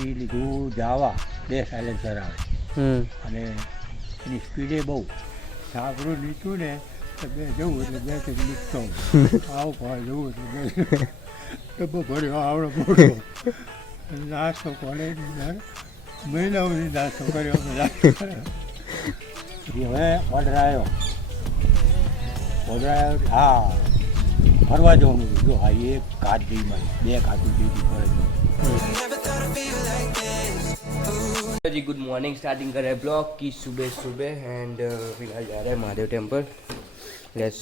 પછી લીધું જાવા 2 સાયલેન્સર આવે અને એની સ્પીડે બહુ સાબરું નીચું ને તો 2 જવું એટલે 2 થી નીકળતો આવું કોઈ જવું એટલે ડબ્બો ભર્યો આવડો મોટો નાસ્તો કોલેજ મહિનાઓની નાસ્તો કર્યો હવે ઓર્ડર આવ્યો હા ફરવા જવાનું જો હા એક કાચ દીમાં 2 કાચું દીધી ફરે जी गुड मॉर्निंग स्टार्टिंग कर रहे हैं ब्लॉग की सुबह सुबह एंड फिलहाल जा रहे हैं महादेव टेम्पल लेट्स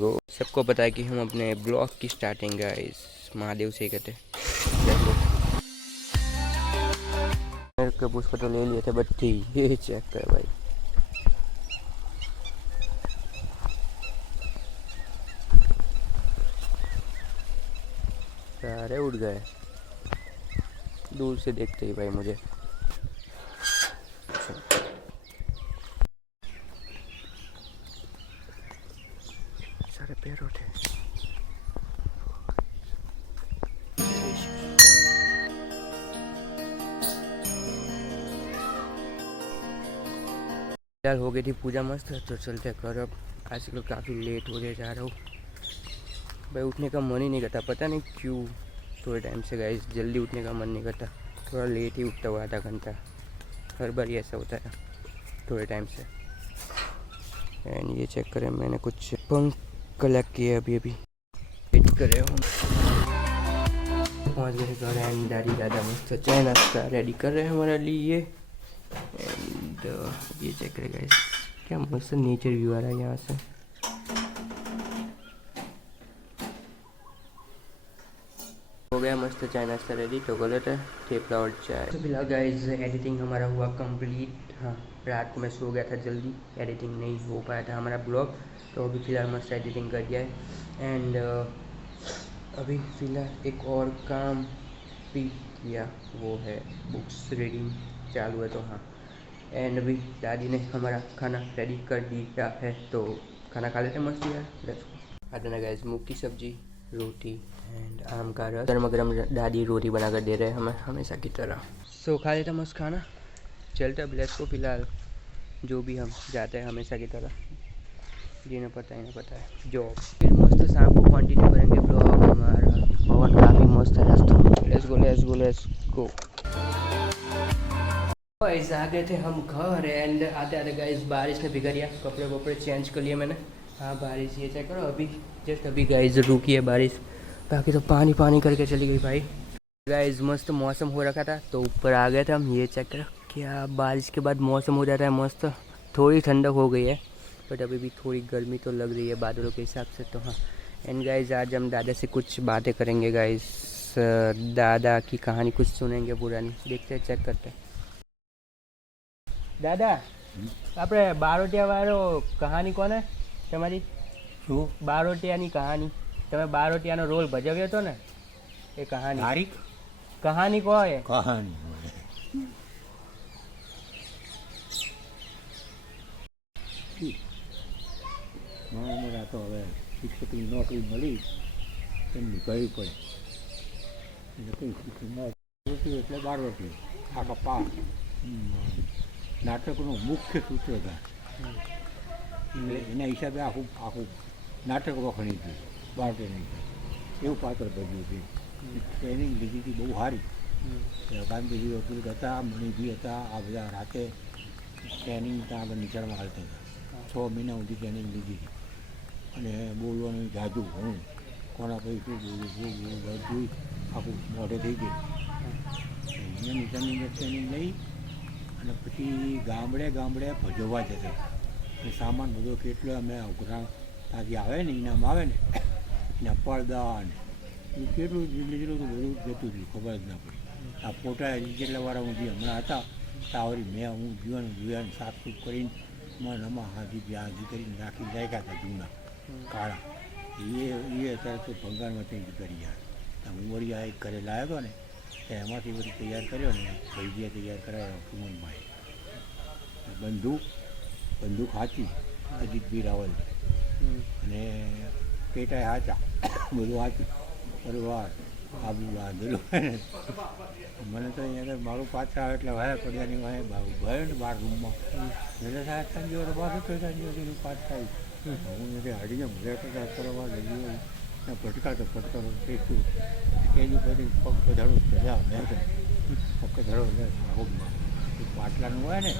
गो। सबको पता है कि हम अपने ब्लॉग की स्टार्टिंग गाइस महादेव से ही करते मेरे को पुष्प तो ले लिए थे बट्टी ये चेक कर भाई सारे उड़ गए दूर से देखते ही भाई मुझे सारे पैर उठे यार हो गई थी पूजा मस्त तो चलते घर अब आजकल काफ़ी लेट हो गए जा रहा हूँ भाई उठने का मन ही नहीं करता पता नहीं क्यों थोड़े टाइम से गाइस जल्दी उठने का मन नहीं करता थोड़ा लेट ही उठता हुआ आधा घंटा हर बार ही ऐसा होता है थोड़े टाइम से। एंड ये चेक करें मैंने कुछ पंख कलेक्ट किए अभी वेट कर रहे हो पहुँच गए घर एंड दादी दादा मस्त चाय नाश्ता रेडी कर रहे हैं हमारे लिए एंड ये चेक करें गाइस क्या मस्त नेचर व्यू आ रहा है यहाँ से। हो गया मस्त चाय नाश्ता रेडी तो गलत है थेपला और चाय। तो फिलहाल गाइस एडिटिंग हमारा हुआ कंप्लीट। हाँ रात को मैं सो गया था जल्दी एडिटिंग नहीं हो पाया था हमारा ब्लॉग तो अभी फ़िलहाल मस्त एडिटिंग कर दिया है एंड अभी फ़िलहाल एक और काम भी किया वो है बुक्स रीडिंग चालू है तो हाँ एंड अभी दादी ने हमारा खाना रेडी कर दिया है तो खाना खा लेते मस्त यार लेट्स गो। आटा गाइस मूंग की सब्जी रोटी एंड आम का रस गर्मा गर्म दादी रोटी बनाकर दे रहे हैं हमें हमेशा की तरह। सो खा लेते मस्त खाना चलते अब लेट्स को फिलहाल जो भी हम जाते हैं हमेशा की तरह जिन्हें पता है जॉब फिर मस्त शाम को कंटिन्यू करेंगे ब्लॉग हमारा पवन काफ़ी मस्त है रास्ता लेट्स गो। गाइस आ गए थे हम घर एंड आते आते गाइस बारिश ने भिगा दिया कपड़े वपड़े चेंज कर लिए मैंने। हाँ बारिश ये चेक करो अभी जस्ट अभी गाइस रुकी है बारिश बाकी तो पानी करके चली गई भाई। गाइस मस्त मौसम हो रखा था तो ऊपर आ गए थे हम ये चेक करो क्या बारिश के बाद मौसम हो जाता है मस्त थोड़ी ठंडक हो गई है बट अभी भी थोड़ी गर्मी तो लग रही है बादलों के हिसाब से तो हाँ। एंड गाइस आज हम दादा से कुछ बातें करेंगे गाइस दादा की कहानी कुछ सुनेंगे पुरानी देखते चेक करते। दादा આપણે બારોટિયાવાળો કહાની કોને તમારી શું બારોટિયાની કહાની તમે બારોટિયાનો રોલ ભજવ્યો હતો ને એ કહાની તારીખ કહાની કહો એ કહાની મારા તો હવે શિક્ષકની નોકરી મળી એમની કરવી પડે એટલે કઈ શિક્ષક એટલે બારવટી આખા પાક નાટકનું મુખ્ય સૂત્રધાર એટલે એના હિસાબે આખું નાટક વખણી હતું બાળકોની એવું પાત્ર ભજ્યું છે ટ્રેનિંગ લીધી હતી બહુ સારી ગાંધીજી અબ્દુલ હતા મણિજી હતા આ બધા રાતે ટ્રેનિંગ ત્યાં આગળ નિશાળમાં હાલતા હતા 6 મહિના સુધી ટ્રેનિંગ લીધી હતી અને બોલવાનું જાદુ હું કોના પછી શું બોલવું બધું આખું મોઢે થઈ ગયું અહીંયા નિશાળની ટ્રેનિંગ લઈ અને પછી ગામડે ભજવવા જતા અને સામાન બધો કેટલો અમે ઉઘરાણ ત્યાંથી આવે ને ઇનામ આવે ને એના પડદા ને એ કેટલું લીધેલું તો બધું જતું રહ્યું ખબર જ ના પડી આ ફોટા જેટલા વાળા હું જે હમણાં હતા તાવરી મેં હું જીવન સાફસૂફ કરીને મનમાં હાજી કરીને રાખી રાખ્યા હતા જૂના કાળા એ અત્યારે તો ભંગારમાં ચેન્જ કરી યાર હું વળી આ એક ઘરે લાવ્યો હતો ને તો એમાંથી બધી તૈયાર કર્યો ને ભાઈજીએ તૈયાર કરાવ્યો સુમનભાઈ બંદૂક હાચી અજીતભાઈ રાવલ અને પેટાએ હાચા બધું હાચું પરિવાર આબુ બાંધેલું હોય ને મને તો અહીંયા આગળ મારું પાછળ આવે એટલે વાયા પડ્યાની વાયા ભય ને બાર રૂમમાં એટલે સાહેબ સાંજે રમવા તો સાંજે પાછળ આવ્યું હું એટલે હાડીને ભલે કરતા કરવા લઈ ને ભટકાતો ફેંકતું સ્ટેજ ઉપરથી પગ પધાડું બધા મેં પગ પધાડો એટલે આવું પાટલાનું હોય ને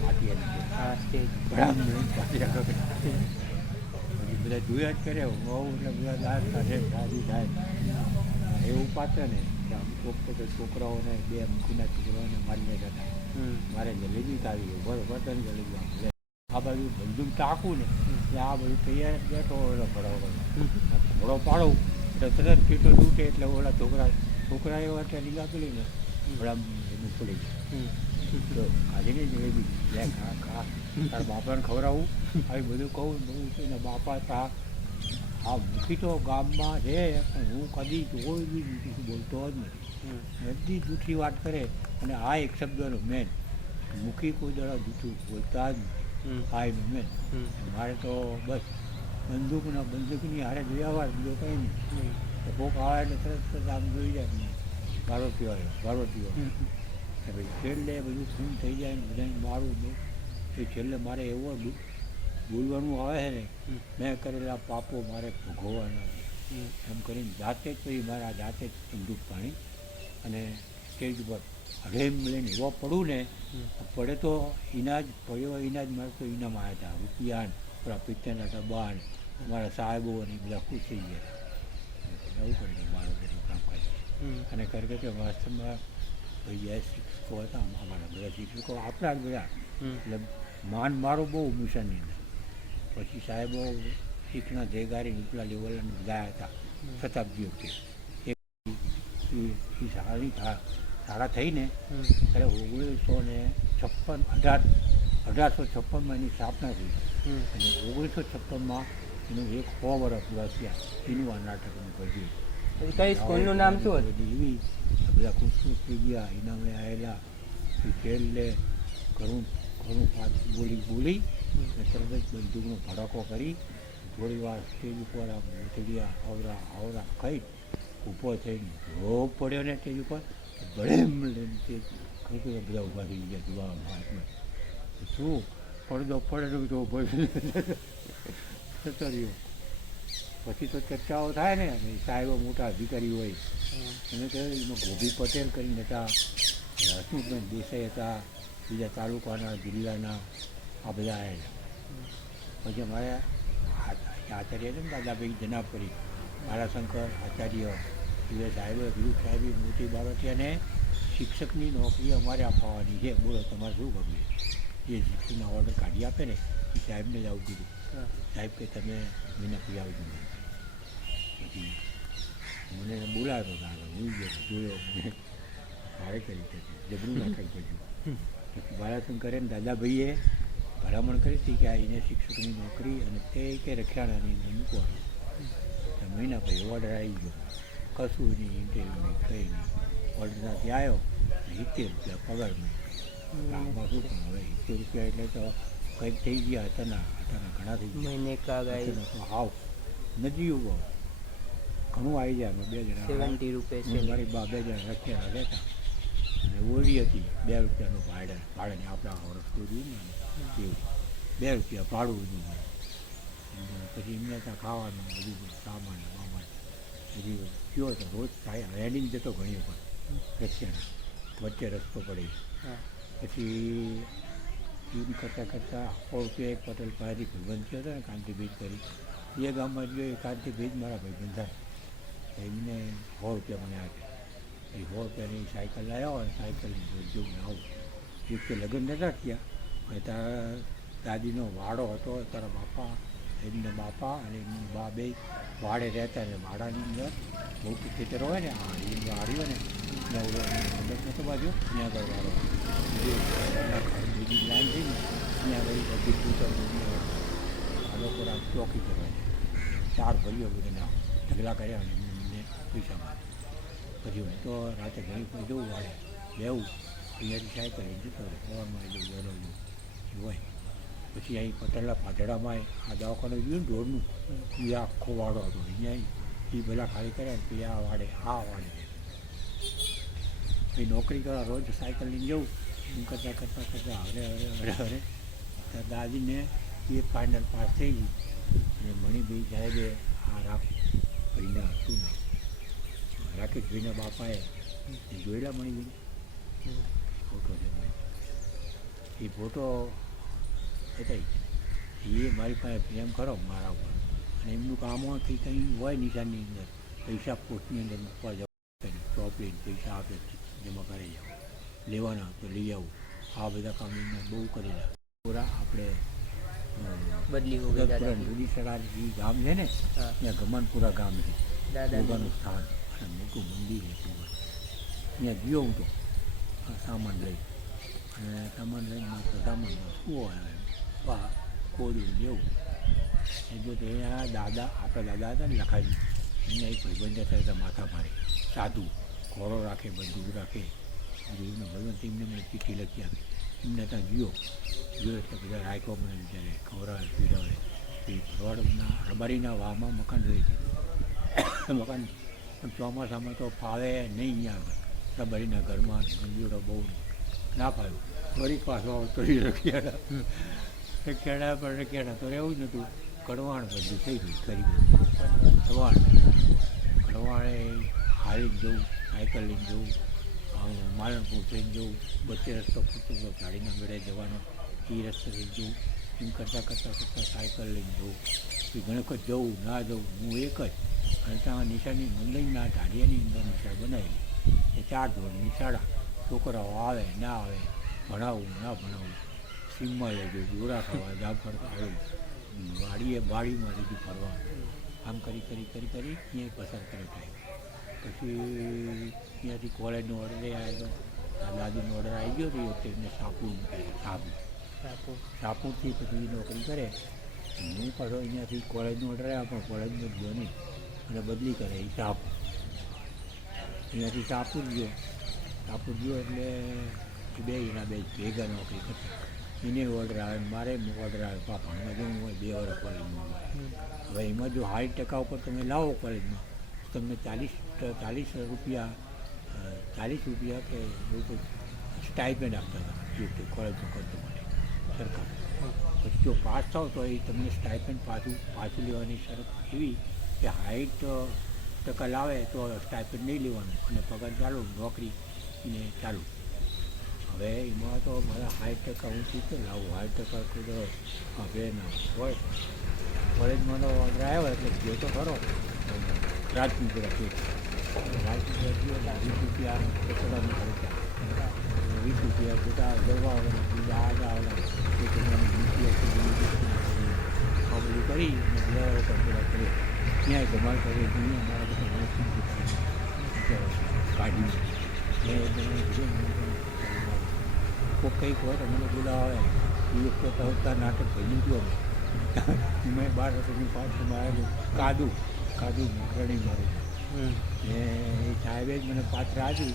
પાટી હા સ્ટેજ પાટી પછી બધા જોયા જ કરે બહુ એટલે બધા દાંત કાઢે દાદી થાય એવું પાછળ ને કે છોકરાઓને બે મૂકીના છોકરાઓને મારીને જતા મારે જલેબી ખાવી ગયું બરોબર જલેબી આપે આ બાજુ બંદૂક ટાંકું ને એટલે આ બધું તૈયાર બેઠો એટલે ઘોડો પાડું એટલે તરત પીટો તૂટે એટલે ઓલા છોકરા એવા ત્યાં લીલા પેલી ને ઘોડા એનું પડી જાય કાઢીને જલેબી લે ખા ખા તારા બાપાને ખવડાવું આવી બધું કહું બધું છે ને બાપા તા હા મૂકી તો ગામમાં છે પણ હું કદી કોઈ બી જૂઠું બોલતો જ નથી બધી જૂઠી વાત કરે અને આ એક શબ્દનો મેન મૂકી કોઈ દડા જૂઠું બોલતા જ નથી આ એનું મેન મારે તો બસ બંદૂકની હારે જોયા બીજો કંઈ નહીં તો કોક આવે એટલે તરત આમ જોઈ જાય ગાળો પીવાયો ભાઈ છેલ્લે બધું ખૂન થઈ જાય ને બધાને મારું એ છેલ્લે મારે એવો બોલવાનું આવે છે ને મેં કરેલા પાપો મારે ભોગવવાના એમ કરીને જાતે જ પછી મારા જાતે જ બંદૂક પાણી અને સ્ટેજ ઉપર હરેમ લઈને એવો પડું ને પડે તો ઇનાજ પડ્યો ઇનાજ મારે તો ઇનામ આવ્યા હતા રૂપિયા પેલા પિત્તરના ડબ્બા ને મારા સાહેબો અને બધા ખુશ થઈ ગયા એવું કરીને મારું બધું કામ કર્યું અને કરકે કે વાસ્તવમાં ભાઈ શિક્ષકો હતા અમારા બધા શિક્ષકો આપણા જ બધા એટલે માન મારું બહુ મિશનની અંદર પછી સાહેબો શીખના જયગારી નીકળા લેવલને ગયા હતા શતાબ્દી વખતે એ શાળા થઈને ત્યારે 1856માં એની સ્થાપના થઈ અને 1956માં એનું 100 વર્ષ પૂરા થયા એનું આ નાટકનું ભજ્યું કઈ સ્કૂલનું નામ શું હતું એવી બધા ખુશ થઈ ગયા ઇનામે આવેલા છેલ્લે ઘણું બોલી અને તરત જ બંદૂકનો ભડાકો કરી થોડી વાર સ્ટેજ ઉપર આ મોતડિયા આવરા ખાઈ ઊભો થઈને રોગ પડ્યો ને સ્ટેજ ઉપર બળેમ લઈને તે બધા ઊભા થઈ ગયા જોવામાં શું પડદો પડે તો ઊભો જતો રહ્યો પછી તો ચર્ચાઓ થાય ને સાહેબો મોટા અધિકારી હોય એને તો એમાં ગોભી પટેલ કરીને હતા હસમુખભાઈ દેસાઈ હતા બીજા તાલુકાના જિલ્લાના આ બધા આવેલા પછી અમારે આચાર્ય છે ને દાદાભાઈ જનાપરી મારાશંકર આચાર્ય એ સાહેબે કીધું સાહેબ મોટી બાબતે અને શિક્ષકની નોકરી અમારે અપાવવાની છે બોલો તમારે શું કરવું એ શિક્ષકના ઓર્ડર કાઢી આપે ને એ સાહેબને જ આવું કીધું સાહેબ કે તમે મને પી આવજો પછી મને બોલાવ્યો હતો આગળ હું જોયો મારે કરી હતી જબરું નાટક કર્યું પછી મારાશંકરે ને દાદાભાઈએ ભલામણ કરી હતી કે આ એને શિક્ષકની નોકરી અને તે કે રખિયાણાની અંદર મૂકવાનું મહિના પછી ઓર્ડર આવી ગયો કશું નહીં ઇન્ટરવ્યુ નહીં કંઈ નહીં ઓર્ડરનાથી આવ્યો 70 રૂપિયા પગાર મળ્યો આમાં શું પણ હવે 70 રૂપિયા એટલે તો કંઈક થઈ ગયા હતા ઘણા થઈ ગયા મહિને કાગાઈ હાવ નદી ઉભો ઘણું આવી જાય અમે 2 જણા 70 રૂપિયા મારી બા 2 જણા રખિયાણા રહેતા અને ઓળી હતી 2 રૂપિયાનું ભાડે આપણા વર્ષ જોયું ને એવું 2 રૂપિયા ભાડું બધું પછી એમને ત્યાં ખાવાનું બધું સામાન પછી કયો તો રોજ રેડિંગ જતો ઘણી વખત રખિયાણા વચ્ચે રસ્તો પડે પછી એમ કરતાં 100 રૂપિયા એક પટેલ પાસેથી ભાઈબંધ થયો હતો ને કાંતિભાઈ કરી એ ગામમાં ગયો એ કાંતિભાઈ જ મારા ભાઈબંધ થાય એમને 100 રૂપિયા મને આપે એ 100 રૂપિયાની સાયકલ લાવ્યો અને સાયકલની ઉદ્યોગને આવું એક તો લગ્ન નહોતા થયા તારા દાદીનો વાડો હતો તારા બાપા એમના બાપા અને એમની બા બે વાડે રહેતા ને વાડાની અંદર મોટું ખેતર હોય ને હારી હોય ને ત્યાં મદદ નહોતો બાજુ ત્યાં આગળ વાડો બીજી લાઈન થઈ ને ત્યાં આગળ બધી પૂતર આ લોકો ચોકી કરવા 4 ભરીઓ બધાના ઢગલા કર્યા અને એમને પૈસા મળે પછી હું તો રાતે ઘણી કોઈ જવું વાડે લેવું અહીંયાથી સાયકલ જતો રહે સવારમાં જવું વહેલો જવું હોય પછી અહીં પટેલના પાટડામાં આ દવાખાનું જોયું ને ઢોરનું એ આખો વાડો હતો અહીંયા એ બધા ખાલી કર્યા ને પછી આ વાડે પછી નોકરી કરવા રોજ સાયકલ લઈને જવું એમ કરતાં હરે દાદીને એ ફાઇનલ પાસ થઈ ગઈ અને મણિભાઈ સાહેબે આ ભાઈના હતું ના રાકેશભાઈના બાપાએ જોયેલા મણિભાઈ ફોટો છે એ ફોટો બતાવી એ મારી પાસે પ્રેમ કરો મારા ઉપર અને એમનું કામ કંઈ કંઈ હોય નિશાનની અંદર પૈસા પોસ્ટની અંદર મૂકવા જવું ચોપડીને પૈસા આપે જમા કરી જાઓ લેવાના તો લઈ આવું આ બધા કામ એમને બહુ કરેલા પૂરા આપણે બદલી રૂડીસરા જે ગામ છે ને ત્યાં ગમાનપુરા ગામ છે યોગાનું સ્થાન અને મોટું મંદિર છે ત્યાં ગયો હું તો સામાન લઈ અને સામાન લઈને સામાનમાં શું હોય કોળ્યું લેવું એ જો તો અહીંયા દાદા આપણા દાદા હતા ને લખાજી એમને એક ભાઈબંધ હતા માથા મારે સાધુ ઘોડો રાખે બંદૂક રાખે એમને ભગવંત એમને મને ચીઠી લખી આપી એમને ત્યાં જોયો એટલે બધા રાખ્યો મને જ્યારે ખવડાવે પીડાવે એ રોડના રબારીના વાવમાં મકાન રહી છે મકાન ચોમાસામાં તો ફાવે નહીં અહીંયા આગળ રબારીના ઘરમાં ગંદીડો બહુ ના ફાવ્યું વળી પાછો તો રખિયાડા પર રખિયાડા તો રહેવું જ નહોતું કડવાણ બધું થઈ ગયું ખરી કડવાણે હારીને જવું સાયકલ લઈને જવું માલણપુર થઈને જવું વચ્ચે રસ્તો પૂછતો તો ગાડીના મેળે જવાનો એ રસ્તે થઈ જવું એમ કરતાં સાયકલ લઈને જવું એ ઘણી વખત જવું ના જવું હું એક જ અને ત્યાં નિશાળની મંદિરના ઢાળિયાની અંદર નિશાળ બનાવેલી એ 4 ધોરણની શાળા છોકરાઓ આવે ના આવે ભણાવવું ના ભણાવવું સીમમાં લઈ જવું દોરા ખાવા જાફર આવેલું બાળીમાં લીધું ફરવા આમ કરી અહીંયા પસાર કરે ટાઈમ પછી ત્યાંથી કોલેજનો ઓર્ડર આવ્યો દાદીનો ઓર્ડર આવી ગયો તો એ વખતે એમને સાપુર મૂકાય સાપુરથી પછી નોકરી કરે હું પાછો અહીંયાથી કોલેજનો ઓર્ડર આવ્યો પણ કોલેજમાં ગયો નહીં અને બદલી કરે એ અહીંયાથી સાપુર ગયો એટલે બે એના ભેગા નોકરી કરતા એને ઓર્ડર આવે મારે ઓર્ડર આવે પાપામાં જવું હોય 2 વર્ષ કોલેજમાં હોય હવે એમાં જો 60% ઉપર તમે લાવો કોલેજમાં તમને 40 રૂપિયા કે એવું સ્ટાઇપેન્ડ આપતા હતા જે કોલેજનો ખર્ચો માટે સરકાર પછી જો પાસ થાવ તો એ તમને સ્ટાઇપેન્ડ પાછું લેવાની શરત એવી કે 60% લાવે તો સ્ટાઇપેન્ડ નહીં લેવાનું અને પગાર ચાલુ નોકરી ને ચાલુ હવે એમાં તો મારા 60% હું શીખે લાવું 60% કુદરો હવે ના હોય કોલેજમાં તો ઓર્ડર આવ્યો એટલે ગયો તો ખરો રાજપીપળા ગયો એટલે 20 રૂપિયા કચરાની ખર્ચા 20 રૂપિયા જતા જવા બીજા આવેલા બધું કરી અને 2 વર્ષ પૂરા કર્યો ક્યાંય ધમાલ કરી અમારા બધા કાઢી કોઈ કંઈક હોય તો મને બોલાવે એ વખતે હોતા નાટક ભણી ગયો મેં 12 વર્ષની પાછળમાં આવેલું કાદુ રણી મારું ને એ સાહેબે જ મને પાત્ર આપ્યું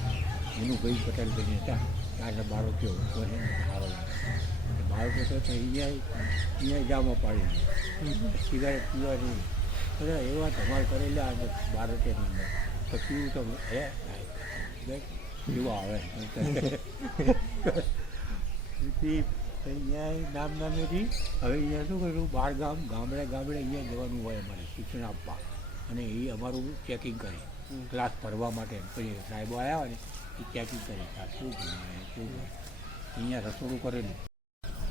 એનું ભાઈ પટેલ બની હતા ત્યારે મારો કયો સારો મારો તો અહીંયા જામા પાડી સિગારેટ પીવાની બધા એવા ધમાલ કરેલા અને 12 અંદર તો પીવું તો એવા આવે અહીંયા નામેથી હવે અહીંયા શું કર્યું બહાર ગામડે અહીંયા જવાનું હોય અમારે શિક્ષણ આપવા અને એ અમારું ચેકિંગ કરે ક્લાસ ભરવા માટે પછી સાહેબો આવ્યા હોય ને એ ચેકિંગ કરે શું ભણાય શું અહીંયા રસોડું કરેલું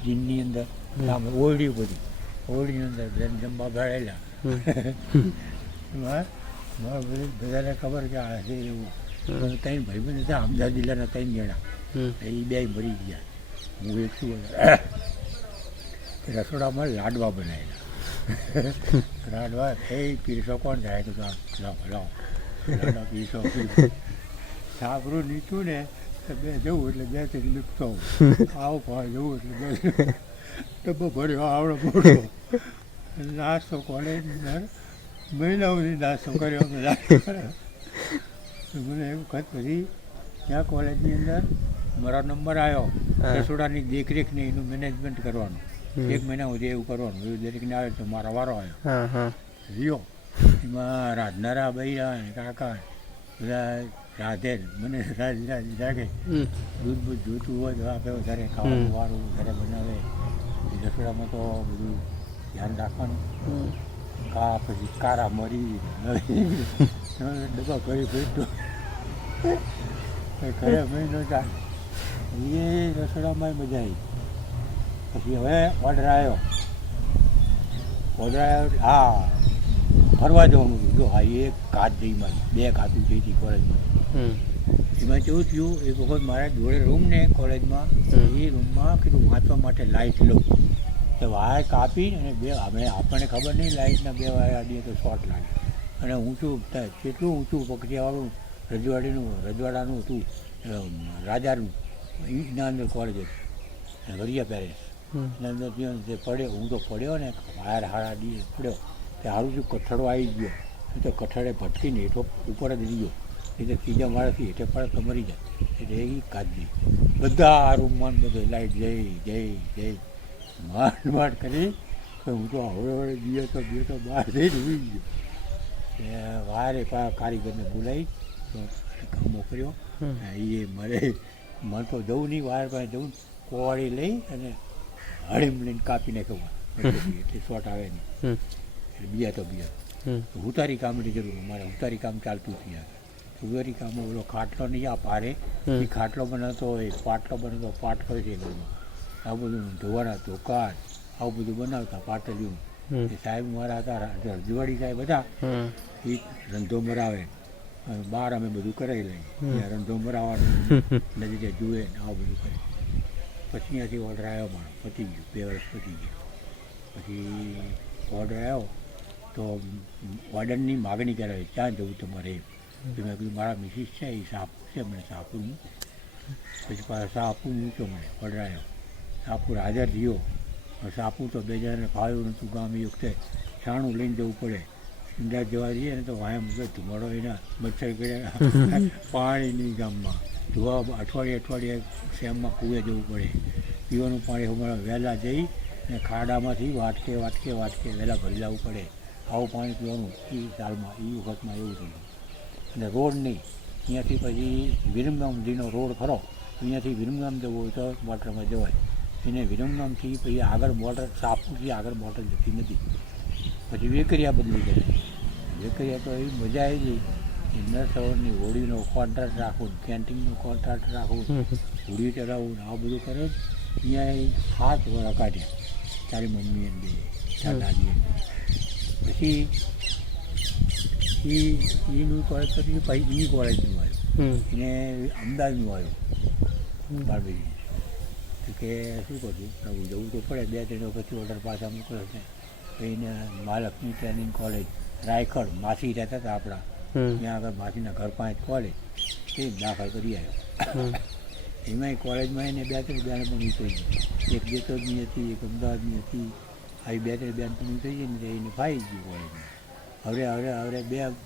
જીનની અંદર ઓરડી બધી ઓરડીની અંદર બેન જમવા ભરેલા બધાને ખબર કે આ છે એવું 3 ભાઈબંધ હતા અમદાવાદ જિલ્લાના 3 જણા એ 2 મરી ગયા હું એક શું રસોડામાં લાડવા બનાવેલા લાડવા એ પીરસો કોણ જાય તો લાડવા પીરસો સાબરું નીચું ને બે જવું એટલે 2 થી લીપતો આવું ભાઈ જવું એટલે ડબ્બો ભર્યો આવડો મોટો નાસ્તો કોલેજ મહિનાઓથી નાસ્તો કર્યો મને એવું વખત પછી ત્યાં કોલેજની અંદર મારો નંબર આવ્યો રસોડાની દેખરેખને એનું મેનેજમેન્ટ કરવાનું 1 મહિના સુધી એવું કરવાનું એવું દરેકને આવે તો મારો વારો આવ્યો રહ્યો એમાં રાંધનારા બૈરા ને કાકા બધા રાધે જ. મને જાગે દૂધ બૂધ જોતું હોય તો આપે વધારે ખાવાનું વાળું ઘરે બનાવે. એ રસોડામાં તો બધું ધ્યાન રાખવાનું. પછી કારા મરી ડબ્બા કરી ફેરતો ઘરે મહિનો ચાલે એ રસોડામાં મજા આવી. પછી હવે ઓર્ડર આવ્યો હા ફરવા જવાનું હતું. જો હા એક ઘાત જઈ મારી 2 ઘાતું જઈ હતી કોલેજમાં. એમાં કેવું થયું એક વખત મારા જોડે રૂમ ને કોલેજમાં એ રૂમમાં કીધું વાંચવા માટે લાઇટ લઉં તો વાયર કાપી અને આપણને ખબર નહીં લાઇટના 2 વાયર આડીએ તો શોર્ટ લાગે. અને ઊંચું કેટલું ઊંચું પગથિયાવાળું રજવાડાનું હતું રાજાનું એના અંદર કોલેજ હતું વરિયા પેરેન્ટ્સ એના અંદર જે પડ્યો હું તો પડ્યો ને વાયર હાડા ડી પડ્યો તે સારું શું કઠડો આવી ગયો એ તો કઠડે ભટકીને હેઠો ઉપર જ રહ્યો. એ તો ત્રીજા માળેથી હેઠે પડે તો મરી જાય. એટલે એ કાઢી બધા આ રૂમમાં બધો લાઈટ જઈ માંડ કરી હું તો હવે ગયો તો બહાર જઈને ઉઈ ગયો. વારે કારીગરને બોલાવી કામો કર્યો. એ મને તો જવું નહીં વાર પાસે જવું કોવાળી લઈ અને હળીમ લઈને કાપી નાખ્યો એટલે શોર્ટ આવે નહીં. એટલે બીજા ઉતારી કામની જરૂર મારે ઉતારી કામ ચાલતું હતું યાર. ઉતારી કામ ઓલો ખાટલો નહીં આ પારે એ ખાટલો બનાવતો હોય પાટલો બનાવતો પાટલો છે ઘરમાં આ બધું ધોવાના ધોકાર આવું બધું બનાવતા પાટલિયું. એ સાહેબ મારા હતા રજવાડી સાહેબ હતા એ રંધો મરાવે બહાર અમે બધું કરાવી લઈએ ત્યાં રંધો મરાવવાનું નદી જુએ ને આવું બધું કરે. પછી ત્યાંથી ઓર્ડર આવ્યો મારો પતી ગયું 2 વર્ષ પતી ગયા. પછી ઓર્ડર આવ્યો તો ઓર્ડરની માગણી કરાવી ક્યાં જવું તમારે એમ. મેં કીધું મારા મિસિસ છે એ સાપુર છે મને સાપુર પછી પાછા સાપુર મૂક્યો મને ઓર્ડર આવ્યો. સાપુર હાજર થયો. સાપુર તો 2 જણાને ફાવ્યું નહોતું ગામ એ વખતે છાણું લઈને જવું પડે. અમદાવાદ જવા જઈએ ને તો વાયા મૂકે ધુમાડો એના મચ્છર કર્યા પાણીની ગામમાં ધોવા અઠવાડિયે શેમમાં કૂવે જવું પડે. પીવાનું પાણી અમારા વહેલા જઈ ને ખાડામાંથી વાટકે વહેલા ભરી લાવવું પડે. આવું પાણી પીવાનું એ સાલમાં એ વખતમાં એવું થયું. અને રોડ નહીં અહીંયાથી પછી વિરમગામ સુધીનો રોડ ખરો. અહીંયાથી વિરમગામ જવું હોય તો બોર્ડરમાં જવાય. એને વિરમગામથી પછી આગળ બોર્ડર સાપુરથી આગળ બોર્ડર જતી નથી. પછી વેકરિયા બદલી જાય. વેકરિયા તો એવી મજા આવી ગઈ નરસવરની હોળીનો કોન્ટ્રાક્ટ રાખવું કેન્ટીનનો કોન્ટ્રાક્ટ રાખવું હોળી ચલાવવું આ બધું કરે. અહીંયા 7 વર્ષ કાઢ્યા તારી મમ્મી એમ બે દાદી એમ. પછી એનું કોલેજ પછી એની કોલેજનું આવ્યું એને અમદાવાદનું આવ્યું બારબી. કે શું કરવું પ્રભુ જવું તો પડે 2-3 પછી ઓર્ડર પાછા મોકલે છે. એને મહાલક્ષ્મી ટ્રેનિંગ કોલેજ રાયખડ માસી રહેતા હતા આપણા ત્યાં આગળ માસીના ઘર પાસે કોલેજ એ દાખલ કરી આવ્યો. એમાંય કોલેજમાં એને 2-3 બેન પણ નીકળી ગઈ. એક દેતોદની હતી એક અમદાવાદની હતી. આવી 2-3 બેન પણ નીકળી ગઈ ને એને ફાઈ ગઈ કોલેજમાં. હવે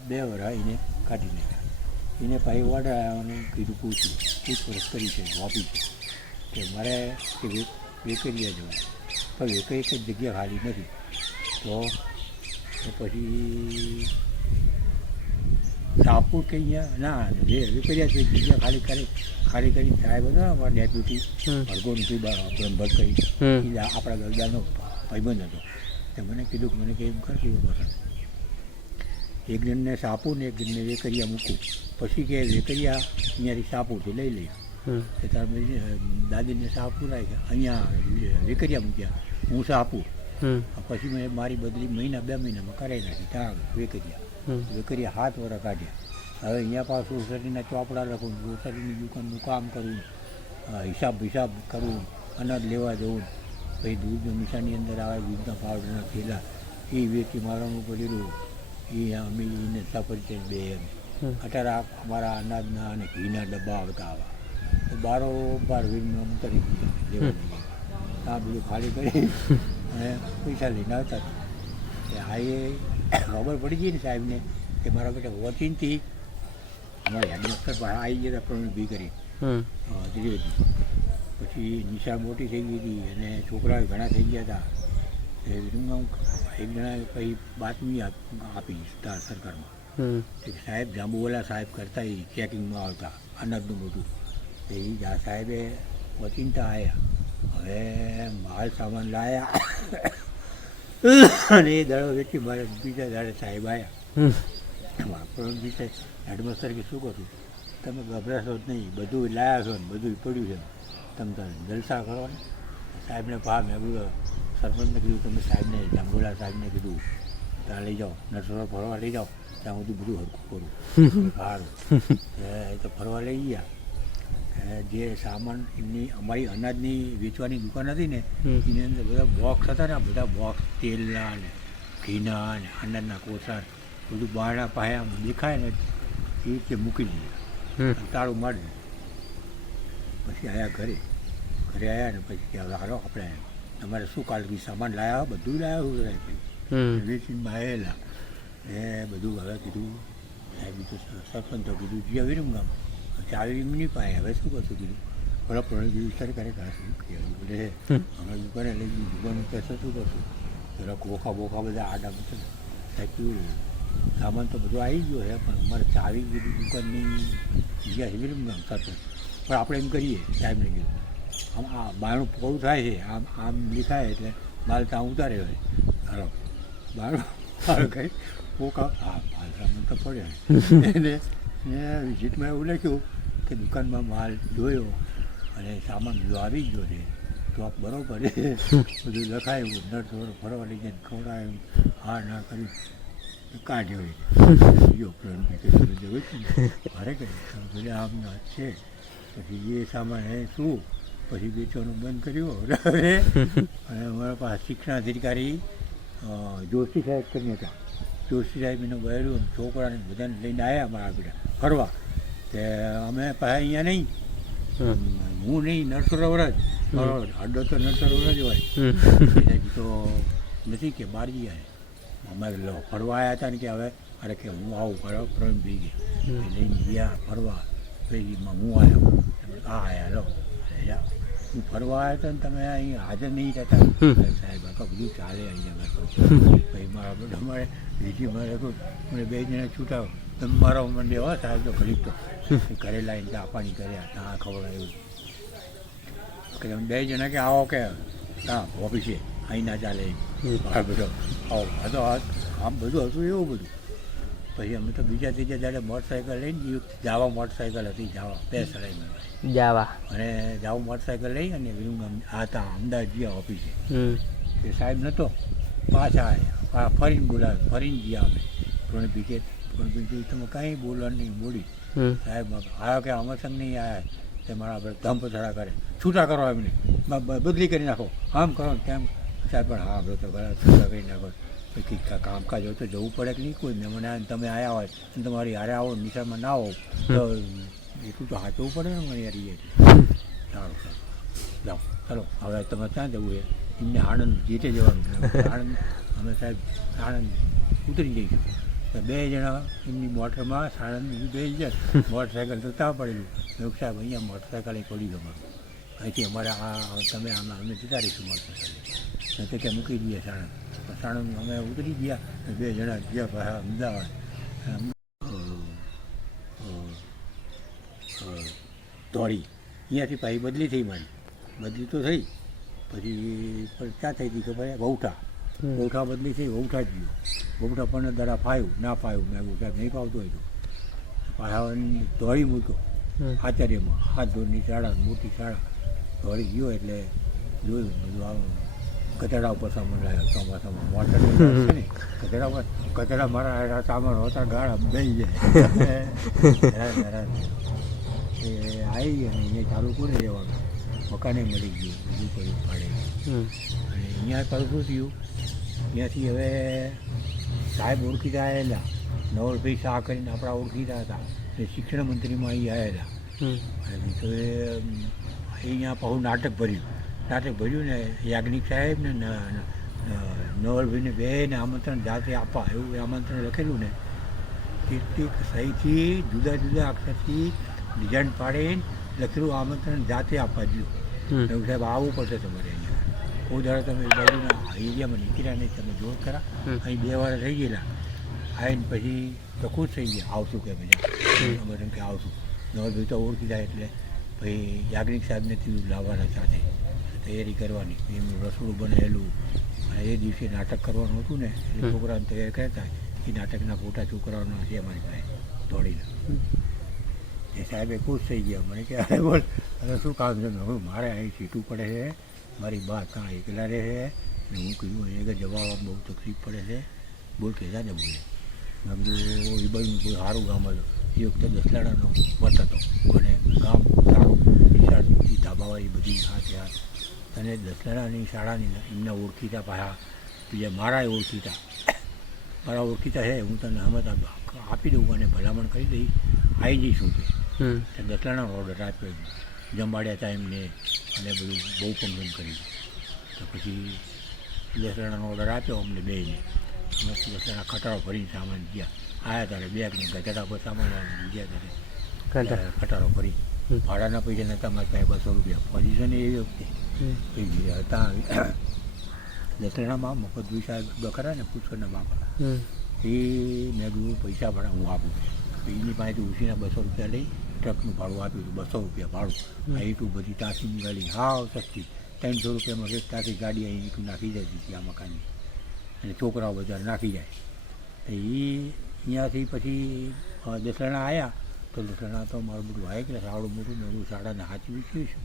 2 વર્ષ એને કાઢી નાખ્યા. એને પાછી ઓર્ડર આવ્યો કીધું પૂછપરછ કરી છે વાપી છે કે મારે વેકરિયા જવું પણ વેકરી એક જ જગ્યા ખાલી નથી. તો પછી સાપુર કે અહીંયા ના વેકરિયા તો જગ્યા ખાલી કરી સાહેબ હતા અમારા ડેપ્યુટી ભરગોનથી બ્રહ્મભટ્ટ કરી આપણા ગરદાનો ભાઈબંધ હતો. તો મને કીધું કે મને કે એમ કરશું પસંદ એક જણને સાપુર ને એક જણને વેકરિયા મૂકું. પછી કે વેકરિયા અહીંયાથી સાપુરથી લઈ લઈએ. કે તાર દાદીને સાપુર આવ્યા અહીંયા વેકરિયા મૂક્યા હું સાપુર. પછી મેં મારી બદલી 2 મહિનામાં કરાવી નાખી ત્યાં વેકરિયા 7 વર્ષ કાઢ્યા. હવે અહીંયા પાછું સોસાયટીના ચોપડા લખું સોસાયટીની દુકાનનું કામ કરવું હિસાબ કરવું અનાજ લેવા જવું પછી દૂધની નિશાની અંદર આવે દૂધના પાવડરના થેલા એ વેચી મારવાનું પડેલું. એ અમે એને સફરજન 2 એમ અત્યારે અમારા અનાજના અને ઘીના ડબ્બા આવતા આવા બારોબાર વીરમાં કરી દીધા આ બધું ખાલી કરી અને પૈસા લઈને આવતા. આ એ ખબર પડી ગઈ ને સાહેબને કે મારા બેટા વોચિંગથી અમારા હેડમાસ્ટર પણ આવી ગયા પણ ઊભી કરી ત્રિવેદી. પછી નિશાળ મોટી થઈ ગઈ હતી અને છોકરાઓ ઘણા થઈ ગયા હતા. એ વિરુંગામ એક જણાએ પછી બાતમી આપી સરકારમાં કે સાહેબ જાંબુવાલા સાહેબ કરતા એ ચેકિંગમાં આવતા અનાજનું બધું એ સાહેબે વચિંતા આવ્યા હવે માલ સામાન લાવ્યા અને એ દડો વેચી મારે બીજા દાડે સાહેબ આવ્યા વાપરવાનું બીજે હેડમાસ્ટર કે શું કરું તમે ગભરાશો જ નહીં બધું લાવ્યા છો ને બધું પડ્યું છે તમે તમે જલસા કરો ને સાહેબને પા મેં બધું સરપંચને કીધું તમે સાહેબને જાંબુલા સાહેબને કીધું ત્યાં લઈ જાઓ નરસોડા ફરવા લઈ જાઓ ત્યાં હું બધું હરખું કરું સારું એ તો ફરવા લઈ ગયા જે સામાન એમની અમારી અનાજની વેચવાની દુકાન હતી ને એની અંદર બધા બોક્સ હતા ને બધા બોક્સ તેલના ને ઘીના ને અનાજના કોથળા બધું બહારના પાસે આમ દેખાય ને એ રીતે મૂકી દીધા તાળું મારી પછી આવ્યા ઘરે આવ્યા ને પછી કે હાલો આપણે તમારે શું કાલ સામાન લાવ્યા બધું લાવ્યા પછી વેચીને આવેલા એ બધું હવે કીધું સાહેબ સરપંચ તો કીધું જ્યાં વિરમગામ ચાવી નહીં પાય હવે શું કરશું કીધું બરાબર વિચાર કરે કાશું બોલે અમે દુકાને લઈ ગયું દુકાનનું પૈસા શું કરશું પેલા ખોખા બોખા બધા આડા મૂકે સાહેબ કેવું સામાન તો બધું આવી ગયો છે પણ અમારે ચાવી બધી દુકાનની જગ્યા છે વિરમગામ સરપંચ પણ આપણે એમ કરીએ સાહેબને કીધું આમ આ બારણું પૂરું થાય છે આમ આમ લીખાય એટલે માલ ત્યાં ઉતારે હોય હાલો બારણું હાલો કંઈ પોકા હા માલ સામાન તો પડ્યો એને વિઝિટમાં એવું લખ્યું કે દુકાનમાં માલ જોયો અને સામાન જો આવી ગયો છે તો આપ બરાબર બધું લખાયું નર્સ ફરવા લઈ જઈને ખવડાવ્યું હા ના કર્યું કાઢ્યો બીજો પ્લાન મારે કહ્યું ભલે આમ છે પછી એ સામાન હે શું પછી વેચવાનું બંધ કર્યું અને અમારા પાસે શિક્ષણાધિકારી જોશી સાહેબ કરીને હતા જોશી સાહેબ એનું બહેરું છોકરાને બધાને લઈને આવ્યા અમારા બેટા ફરવા તે અમે પાસે અહીંયા નહીં હું નહીં નરસોડા જ અડ્ડો તો નરસોડા જ હોય તો નથી કે બહાર ગયા અમે ફરવા આવ્યા હતા ને કે હવે અરે કે હું આવું ફરવા પ્રવીણ થઈ ગઈ લઈને ગયા ફરવા પછી હું આવ્યો આ આવ્યા લો હું ફરવા આવ્યો હતો ને તમે અહીં હાજર નહીં રહેતા સાહેબ આખા બધું ચાલે અહીંયા પછી મારા બધા મારે બીજી મારે મને બે જણા છૂટા તમે મારા મને હો સાહેબ તો ઘડીક તો ઘરે લાવીને ચા પાણી કર્યા ત્યાં ખબર આવ્યું કે તમે બે જણા કે આવો કે હા ઓફિસે અહીં ના ચાલે આ બધો આવો આ તો આમ બધું હતું એવું બધું પછી અમે તો બીજા ત્રીજા દાડે મોટરસાઇકલ લઈને જાવા મોટરસાઇકલ હતી જાવા બે સડાઈ જાવા અને જાવા મોટરસાઇકલ લઈ અને વિરુંગામ આ હતા અમદાવાદ ગયા ઓફિસે તે સાહેબ નહોતો પાછા આવ્યા ફરીને બોલાવ્યા ફરીને ગયા અમે પણ બીજે તમે કાંઈ બોલવા નહીં બોલી સાહેબ આવ્યો કે અમરસંગ નહીં આવ્યા તે મારા આપણે ધમપછાડા કરે છૂટા કરો એમને બદલી કરી નાખો આમ કરો કેમ સાહેબ પણ હા આપણે તો બરાબર છૂટા કરી નાખો પછી કામકાજ હોય તો જવું પડે કે નહીં કોઈ મહેમાન આવે તમે આવ્યા હોય અને તમારી હારે આવો નિશાળમાં ના આવો તો એટલું તો હાચવું પડે ને મને યાર એ સારું સારું જાઓ ચાલો હવે તમે ક્યાં જવું છે એમને આણંદ જેતે જવાનું આણંદ અમે સાહેબ આણંદ ઉતરી જઈશું તો બે જણા એમની મોટરમાં સાણંદ બે જાય મોટરસાઇકલ તો ત્યાં પડેલું મેં સાહેબ અહીંયા મોટરસાઇકલ એ પડી ગયું અહીંથી અમારે આ તમે આમાં અમે જતા રહીશું મોટરસાઇકલ તો કે મૂકી દઈએ સાણંદ સાણંદ અમે ઉતરી ગયા બે જણા ગયા પાછા અમદાવાદ દોડી અહીંયાથી પાછી બદલી થઈ મારી બદલી તો થઈ પછી ક્યાં થઈ હતી કે ભાઈ વહુઠા બદલી થઈ વહુઠા જ ગયો વહુઠા પણ દડા ફાયું ના ફાયું મેં સાહેબ નહીં ફાવતું હોય તો પાછા દોડી મૂક્યો આચાર્યમાં હાથ દોરની શાળા મોટી શાળા દોડી ગયો એટલે જોયું બધું આવું કચરા ઉપર સામાન લાવ્યો ચોમાસામાં મોટર છે ને કચરા મારા સામાન હોતા ગાળા બેસી જાય એ આવી અને અહીંયા ચાલુ કરી દેવાનું મકાને મળી ગયું બધું કર્યું પાડે અને અહીંયા પાછું શું થયું ત્યાંથી હવે સાહેબ ઓળખીતા આવેલા નવલભાઈ શાહ કરીને આપણા ઓળખીતા હતા એ શિક્ષણ મંત્રીમાં અહીં આવેલા અને તો એ અહીંયા પાછું નાટક ભર્યું ને યાજ્ઞિક સાહેબ ને નવલભાઈને બેને આમંત્રણ જાતે આપવા એવું આમંત્રણ લખેલું ને કેટલીક સહીથી જુદા જુદા અક્ષરથી ડિઝાઇન પાડીને લખેલું આમંત્રણ જાતે આપવા જોયું એવું સાહેબ આવવું પડશે તમારે અહીંયા કોઈ દાડો તમે એ બાજુના એરિયામાં નીકળ્યા નહીં, તમે જોર ખરા. અહીં 2 વાર રહી ગયેલા, આવીને પછી તો ખુશ થઈ ગયા, આવશું કે બધા અમારે એમ કે આવશું. નવરભાઈ તો ઓળખી જાય એટલે પછી યાજ્ઞિક સાહેબને કીધું લાવવાના સાથે તૈયારી કરવાની. એમનું રસોડું બનાવેલું અને એ દિવસે નાટક કરવાનું હતું ને એટલે છોકરાને તૈયાર કહેતા એ નાટકના ફોટા છોકરાઓના છે અમારી પાસે દોડીને. એ સાહેબે ખુશ થઈ ગયા. મને કે અરે બોલ હવે શું કામ છે? હવે મારે અહીં સીટું પડે છે, મારી બા ત્યાં એકલા રહે છે ને હું કીધું અહીંયા જવામાં બહુ તકલીફ પડે છે, બોલ કહેતા ને બોલે. મેં કીધું એ બાજુ કોઈ સારું ગામ હતું. એ વખતે દસલાડાનો વટ હતો અને ગામ સારું, નિશાળ ધાબાવાળી બધી હાથે હાથ. અને દસલાડાની શાળાની એમના ઓળખીતા પાછા બીજા મારા ઓળખીતા છે. હું તને હમત આપી દઉં અને ભલામણ કરી દઈશ, આવી જઈશું કે દસલાડાનો ઓર્ડર આપ્યો, જમાડ્યા હતા એમને અને બધું બહુ ફંક્શન કર્યું. તો પછી દસલાડાનો ઓર્ડર આપ્યો અમને બેને. અમે દસલાડા ખટારો ભરીને સામાન ગયા. આવ્યા ત્યારે બેગને ગધેડા પર સામાન ગયા ત્યારે ખટારો ભરી. ભાડાના પૈસા નહોતા મારા પાસે 200 રૂપિયા. પોઝિશન એવી વખતે હતા. દસલાડામાં મફતભાઈ સાહેબ ખરા ને પુષ્કરના બાપા, એ મેં કીધું પૈસા ભાડા હું આપું. એની પાસેથી ઉછીના 200 રૂપિયા લઈ ટ્રકનું ભાડું આપ્યું હતું. 200 રૂપિયા ભાડું. આ ઈટું બધી ટાંકીની ગાડી હાવ સસ્તી, 300 રૂપિયામાં એક ટાંકી ગાડી અહીં ઈટું નાખી જાય હતી આ મકાનની, અને છોકરાઓ બધા નાખી જાય. એ અહીંયાથી પછી દસલાડા આવ્યા તો દસલાડા તો મારું બધું આવે કે સાવડું મોટું મેં બધું શાળાને હાચવી વિકવીશું.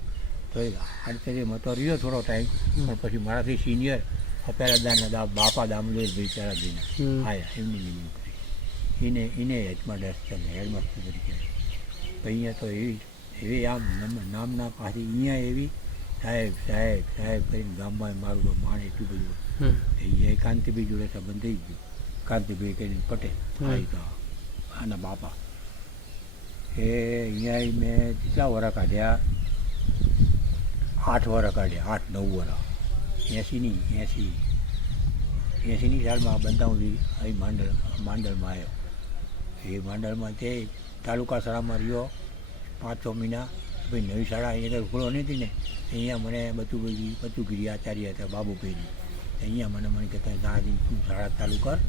તો એ આડતેમાં તો રહ્યો થોડો ટાઈમ, પણ પછી મારાથી સિનિયર અપેરાદાના બાપા દામોદરભાઈ પેરાદીના આવ્યા, એમની નિમણૂક થઈ. એને હેડમાસ્ટર તરીકે. અહીંયા તો એવી આમ નામના પાછી અહીંયા એવી સાહેબ સાહેબ સાહેબ કરીને ગામમાં મારું માણ એટલું બધું. અહીંયા કાંતિભાઈ જોડે સંબંધ થઈ ગયો. કાંતિભાઈ કરીને પટેલ આવી તો આના બાપા. એ અહીંયા મેં કેટલા વર્ષ કાઢ્યા? 8 વર્ષ કાઢ્યા, 8-9 વર્ષ. 80ની સાલમાં બંધાવલી અહીં માંડલમાં આવ્યો. એ માંડલમાં તે તાલુકા શાળામાં રહ્યો 5-6 મહિના. પછી નવી શાળા અહીંયા તો ખુલ્લો નથી ને, અહીંયા મને બતુગીરી આચાર્ય હતા બાબુભાઈની. અહીંયા મને કહેતા શાળા ચાલુ કર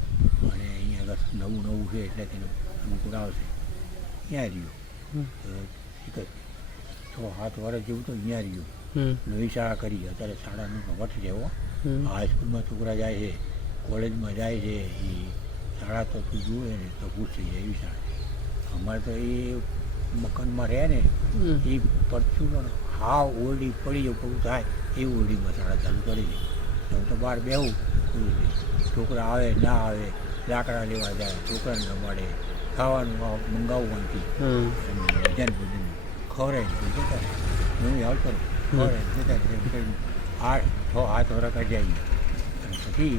અને અહીંયા નવું છે એટલે તેને અનુકૂળ આવશે. ત્યાં રહ્યો 6-7 વર્ષ જેવું તો અહીંયા રહ્યો. નવી શાળા કરી. અત્યારે શાળાનું વટ છે હો. હાઈસ્કૂલમાં છોકરા જાય છે, કોલેજમાં જાય છે. એ શાળા તો તું જુએ ને તો ખુશ થઈ જાય એવી શાળા. અમારે તો એ મકાનમાં રહે ને એ પડતું હાવ ઓરડી પડી જવું પૂરું થાય એ ઓરડીમાં શાળા ચાલુ કરી દે. હું તો બહાર બેહું પૂરું થઈ. છોકરા આવે ના આવે, લાકડા લેવા જાય, છોકરાને રમાડે, ખાવાનું મંગાવવાથી ભજન ખવડાવી જતા રહે. હું આવતો ખવડાવી જતા રહે. 8-6-7 વર્ષ કાઢ્યા. અને પછી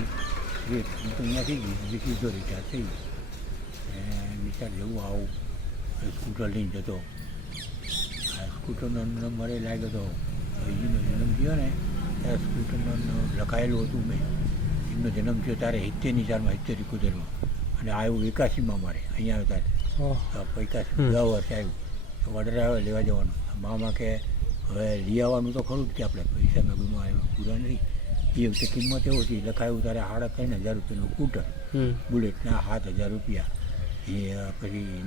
અહીંયાથી સીધો રિચાર્જ થઈ ગયો. વિચાર જેવું આવું સ્કૂટર લઈને જતો. સ્કૂટરનો નંબર એ લાગ્યો હતો. ભાઈજીનો જન્મ થયો ને ત્યારે સ્કૂટરનું લખાયેલું હતું. મેં એમનો જન્મ થયો ત્યારે 70ની સાલમાં 70-71માં, અને આવ્યું 81માં મારે અહીંયા આવ્યો ત્યારે 85 10 વર્ષ આવ્યું. તો ઓર્ડર આવ્યો લેવા જવાનો. મામા કે હવે લઈ આવવાનું તો ખરું જ કે આપણે પૈસા મેં ગુમા આવ્યા પૂરા નથી. એ વખતે કિંમત એવું હતી, લખાયું ત્યારે 3,500 રૂપિયાનું સ્કૂટર બુલેટના 7,000 રૂપિયા. એ પછી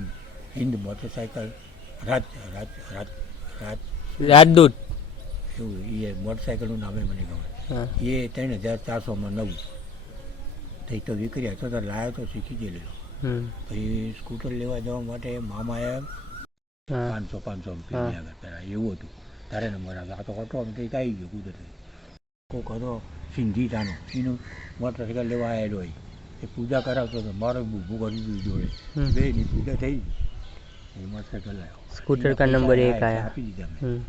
હિન્દ મોટરસાઇકલ રાજદૂત એવું એ મોટરસાઇકલનું નામે મને ખબર. એ 3,400માં નવું થઈ તો વિક્ર્યા. તો લાવ્યો તો શીખી ગયેલો. પછી સ્કૂટર લેવા જવા માટે મામાએ 500 રૂપિયા આગળ પહેલાં એવું હતું. તારે નંબર આવે. આ તો ઓટો કંઈક આવી ગયો કુદરતી. કોઈક હતો સિંધી તાનો, એનું મોટરસાઇકલ લેવા આવેલો હોય. એ પૂજા કરાવતો હતો. મારો ઊભું કરી દીધું જોડે. બેની પૂજા થઈ ગઈ. એ મોટરસાઇકલ લાવ્યો. સ્કૂટર કા નંબર 1 આયા. આપી દીધા મેં.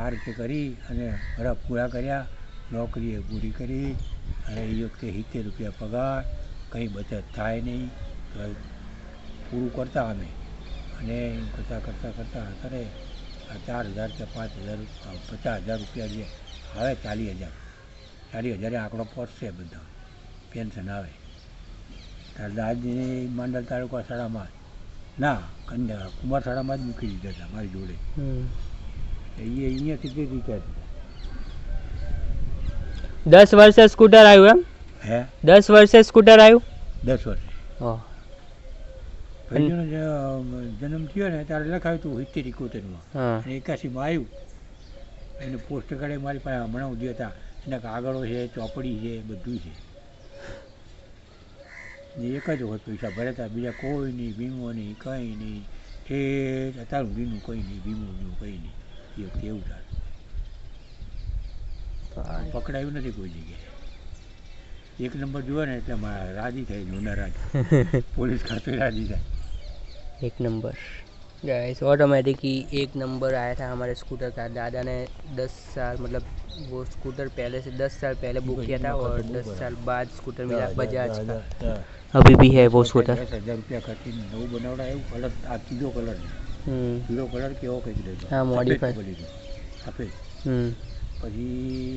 આ રીતે કરી અને બરાબર પૂરા કર્યા. નોકરીએ પૂરી કરી અને એ વખતે 70 રૂપિયા પગાર, કંઈ બચત થાય નહીં. પૂરું કરતા અમે અને કરતાં અત્યારે 4,000 કે 5,000 50,000 રૂપિયા જે આવે 40,000 આંકડો પહોંચશે બધા પેન્શન આવે. ત્યારે દાદી માંડલ તાલુકા શાળામાં ના કુમાર શાળામાં જ મૂકી દીધા હતા મારી જોડે. એ અહીંયાથી જ રીતે 10 વર્ષે સ્કૂટર આવ્યું એમ? હે 10 વર્ષે સ્કૂટર આવ્યું? 10 વર્ષ ઓહ. ભાઈનો જન્મ થયો ને ત્યારે લખાયું હતું 71-71માં હા. અને 81માં આવ્યું. એને પોસ્ટ કાર્ડે મારી પાસે હમણાં ઉધી હતા. એના કાગળો છે, ચોપડી છે, બધું છે. ને એક જ વખત પૈસા ભર્યા હતા, બીજા કોઈ નહીં, વીમો નહીં, કંઈ નહીં. એ અત્યાર સુધીનું કંઈ નહીં, વીમો કંઈ નહીં. એ વખતે એવું થાય. પકડાયું નથી કોઈ જગ્યાએ. 1 નંબર જોવે ને એટલે મારા રાજી થાય, જૂના રાજી. પોલીસ ખાતે राजी था। 1 नंबर गाइस ऑटोमेटिक ही 1 नंबर आया था हमारे स्कूटर का। दादा ने 10 साल मतलब वो स्कूटर पहले से 10 साल पहले बुक किया था और 10 साल बाद स्कूटर मिला बजाज का। अभी भी है वो स्कूटर। 10,000 रुपया खर्ची नવું બનાવડા એવું કલર આ પીળો કલર પીળો કલર કેવો કંઈક લેતો हाँ मॉडिफाइड સફેદ પછી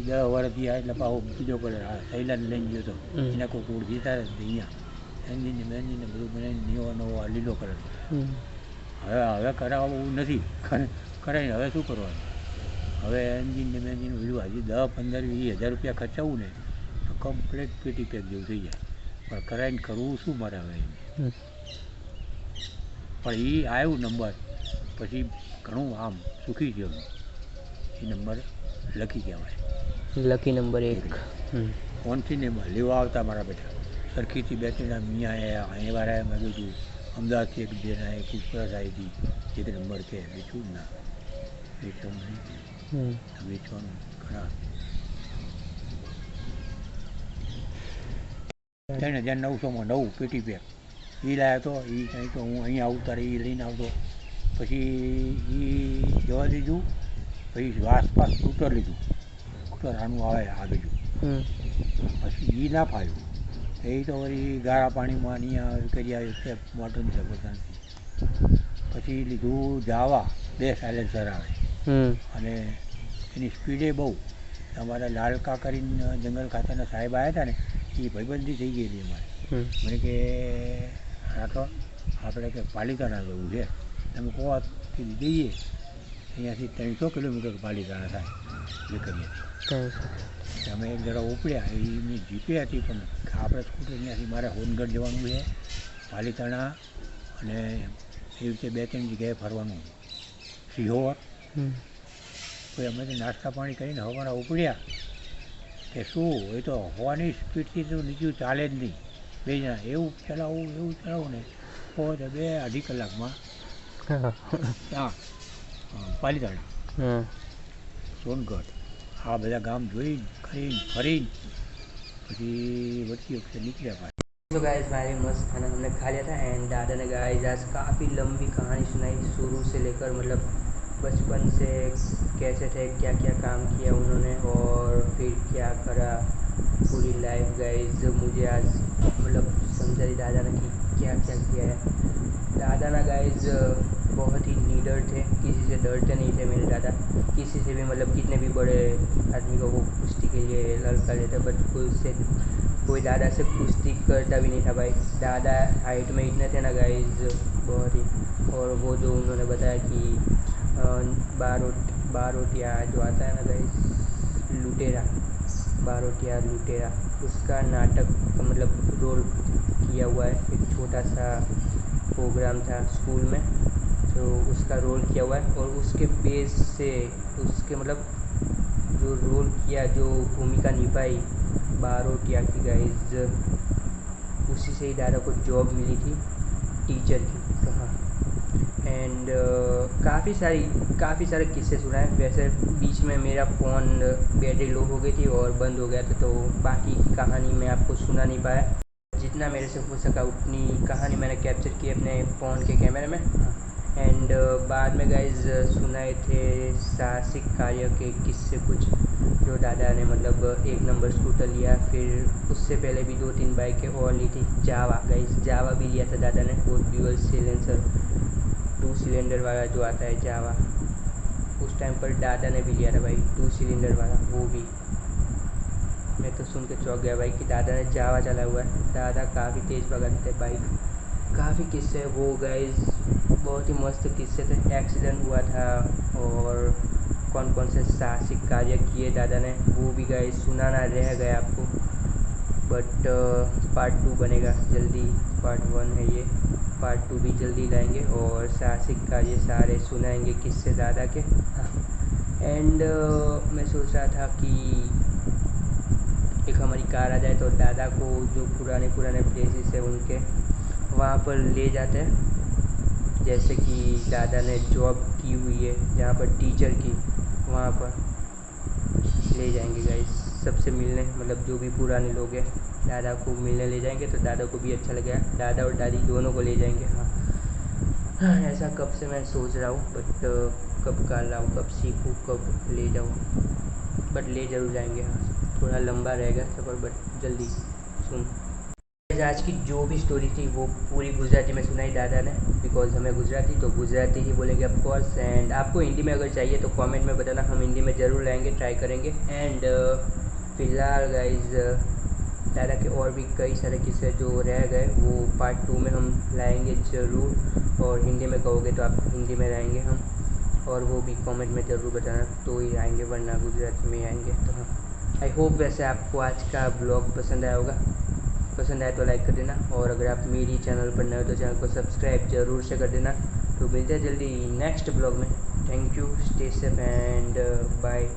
10 વર્ષથી આ એટલે પાછો બીજો કલર આ થૈલાન્ડ લઈને ગયો હતો એના કોઈ ટૂર જીતા અહીંયા એન્જિન ને બધું બનાવીને નવો નવો આ લીલો કલર હવે કરાવવું નથી કરાવીને હવે શું કરવાનું હવે એન્જિન ને મેન્જિન બધું હજી 10, 15, 20 હજાર રૂપિયા ખર્ચાવું ને તો કમ્પ્લીટ પેટી પેક જેવું થઈ જાય પણ કરાવીને કરવું શું મારે હવે પણ એ આવ્યું નંબર પછી ઘણું આમ સુખી થયો એ નંબર લકી કહેવાય લકી નંબર 1 ફોનથી ને લેવા આવતા મારા બેટા સરખીથી બેઠીના મિયા અહીંયા વાળા મેં કીધું અમદાવાદથી એક બેન આવી પૂછપરછ આવી હતી 1 નંબર કે વેચવું જ ના વેચવાનું નહીં વેચવાનું ઘણા 3,900માં નવું પેટી પેક એ લાવ્યો હતો એ કંઈ તો હું અહીંયા આવું ત્યારે એ લઈને આવતો પછી એ જવા દીધું પછી આસપાસ સ્કૂટર લીધું સ્કૂટર આનું આવે આ બીજું પછી એ ના ફાવ્યું એ તો વળી ગાળા પાણીમાં અહીંયા કરી આવ્યું છે મોટરની જબરદસ્તી પછી લીધું જાવા 2 સાયલેન્સર આવે અને એની સ્પીડે બહુ અમારા લાલકા કરીને જંગલ ખાતાના સાહેબ આવ્યા હતા ને એ ભાઈબંધી થઈ ગયેલી અમારે મને કે આ તો આપણે કે પાલિતાણા જવું છે તમે કહો દઈએ અહીંયાથી 300 કિલોમીટર પાલિતાણા થાય જે કરીએ અમે એક જરા ઉપડ્યા એની જીપે હતી પણ આપણે સ્કૂટર અહીંયાથી મારે હોનગઢ જવાનું છે પાલિતાણા અને એ રીતે 2-3 જગ્યાએ ફરવાનું સિહોર કોઈ અમે તો નાસ્તા પાણી કરીને હવાના ઉપડ્યા કે શું એ તો હવાની સ્પીડથી તો નીચું ચાલે જ નહીં 2 જણા એવું ચલાવવું ને તો 2-2.5 કલાકમાં હા પાલિતાણા સોનગઢ આ બધા ગામ જોઈ કરીને ફરીને પછી વચ્ચે વખતે નીકળ્યા पास। तो गाइस भाई मस्त खाना हमने खा लिया था एंड दादा ने गाइस आज काफ़ी लंबी कहानी सुनाई शुरू से लेकर मतलब बचपन से कैसे थे क्या क्या काम किया उन्होंने और फिर क्या करा पूरी लाइफ गाइस मुझे आज मतलब समझाई दादा ने कि क्या क्या किया है। दादा ना गाइस बहुत ही निडर थे किसी से डरते नहीं थे मेरे दादा किसी से भी मतलब कितने भी बड़े आदमी को वो कुश्ती के लिए लड़का लेते बट कोई दादा से कुश्ती करता भी नहीं था भाई। दादा हाइट में इतने थे ना गाइस बहुत ही और वो जो उन्होंने बताया कि बारोटिया जो आता है ना गाइस लुटेरा बारोटिया लुटेरा उसका नाटक मतलब रोल किया हुआ है। एक छोटा सा प्रोग्राम था स्कूल में तो उसका रोल किया हुआ है और उसके बेस से उसके मतलब जो रोल किया जो भूमिका निभाई बारोटिया की गाइस उसी से ही दादा को जॉब मिली थी टीचर की तो हाँ एंड काफ़ी सारे किस्से सुनाए। वैसे बीच में मेरा फ़ोन बैटरी लो हो गई थी और बंद हो गया था तो बाकी की कहानी मैं आपको सुना नहीं पाया। जितना मेरे से हो सका उतनी कहानी मैंने कैप्चर की अपने फ़ोन के कैमरे में एंड बाद में गाइस सुनाए थे साहसिक कार्य के किस्से कुछ जो दादा ने मतलब 1 नंबर स्कूटर लिया फिर उससे पहले भी 2-3 बाइकें और ली थी। जावा गाइस जावा भी लिया था दादा ने वो ड्यूअल सिलेंसर 2 सिलेंडर वाला जो आता है जावा उस टाइम पर दादा ने भी लिया था भाई 2 सिलेंडर वाला वो भी मैं तो सुन के चौंक गया भाई कि दादा ने जावा चला हुआ है। दादा काफ़ी तेज़ भगाते थे बाइक काफ़ी किस्से वो गाइस बहुत ही मस्त किस्से थे। एक्सीडेंट हुआ था और कौन कौन से साहसिक कार्य किए दादा ने वो भी गाइस सुनाना रह गया आपको, बट पार्ट 2 बनेगा जल्दी। पार्ट 1 है ये, पार्ट 2 भी जल्दी लाएंगे और साहसिक कार्य सारे सुनाएंगे किससे दादा के। हाँ, एंड मैं सोच रहा था कि एक हमारी कार आ जाए तो दादा को जो पुराने पुराने प्लेसेस है उनके वहाँ पर ले जाते हैं, जैसे कि दादा ने जॉब की हुई है जहाँ पर टीचर की, वहाँ पर ले जाएंगे गाइस सबसे मिलने, मतलब जो भी पुराने लोग हैं दादा को मिलने ले जाएंगे तो दादा को भी अच्छा लगेगा, दादा और दादी दोनों को ले जाएंगे। हाँ, ऐसा कब से मैं सोच रहा हूँ, बट कब कर रहा हूँ, कब सीखूँ, कब ले जाऊँ, बट ले ज़रूर जाएंगे। हाँ, थोड़ा लंबा रहेगा सफ़र बट जल्दी सुन। आज की जो भी स्टोरी थी वो पूरी गुजराती में सुनाई दादा ने, बिकॉज हमें गुजराती तो गुजराती ही बोलेंगे ऑफ कोर्स। एंड आपको हिंदी में अगर चाहिए तो कमेंट में बताना, हम हिंदी में ज़रूर लाएंगे, ट्राई करेंगे। एंड फिलहाल गाइज दादा के और भी कई सारे किस्से जो रह गए वो पार्ट 2 में हम लाएंगे ज़रूर, और हिंदी में कहोगे तो आप हिंदी में लाएंगे हम, और वो भी कमेंट में ज़रूर बताना तो ही आएंगे, वरना गुजराती में आएंगे। तो हाँ, आई होप वैसे आपको आज का ब्लॉग पसंद आया होगा, पसंद आए तो लाइक कर देना, और अगर आप मेरी चैनल पर नए हो तो चैनल को सब्सक्राइब जरूर से कर देना। तो मिलते हैं जल्दी नेक्स्ट ब्लॉग में। Thank you, stay safe and bye.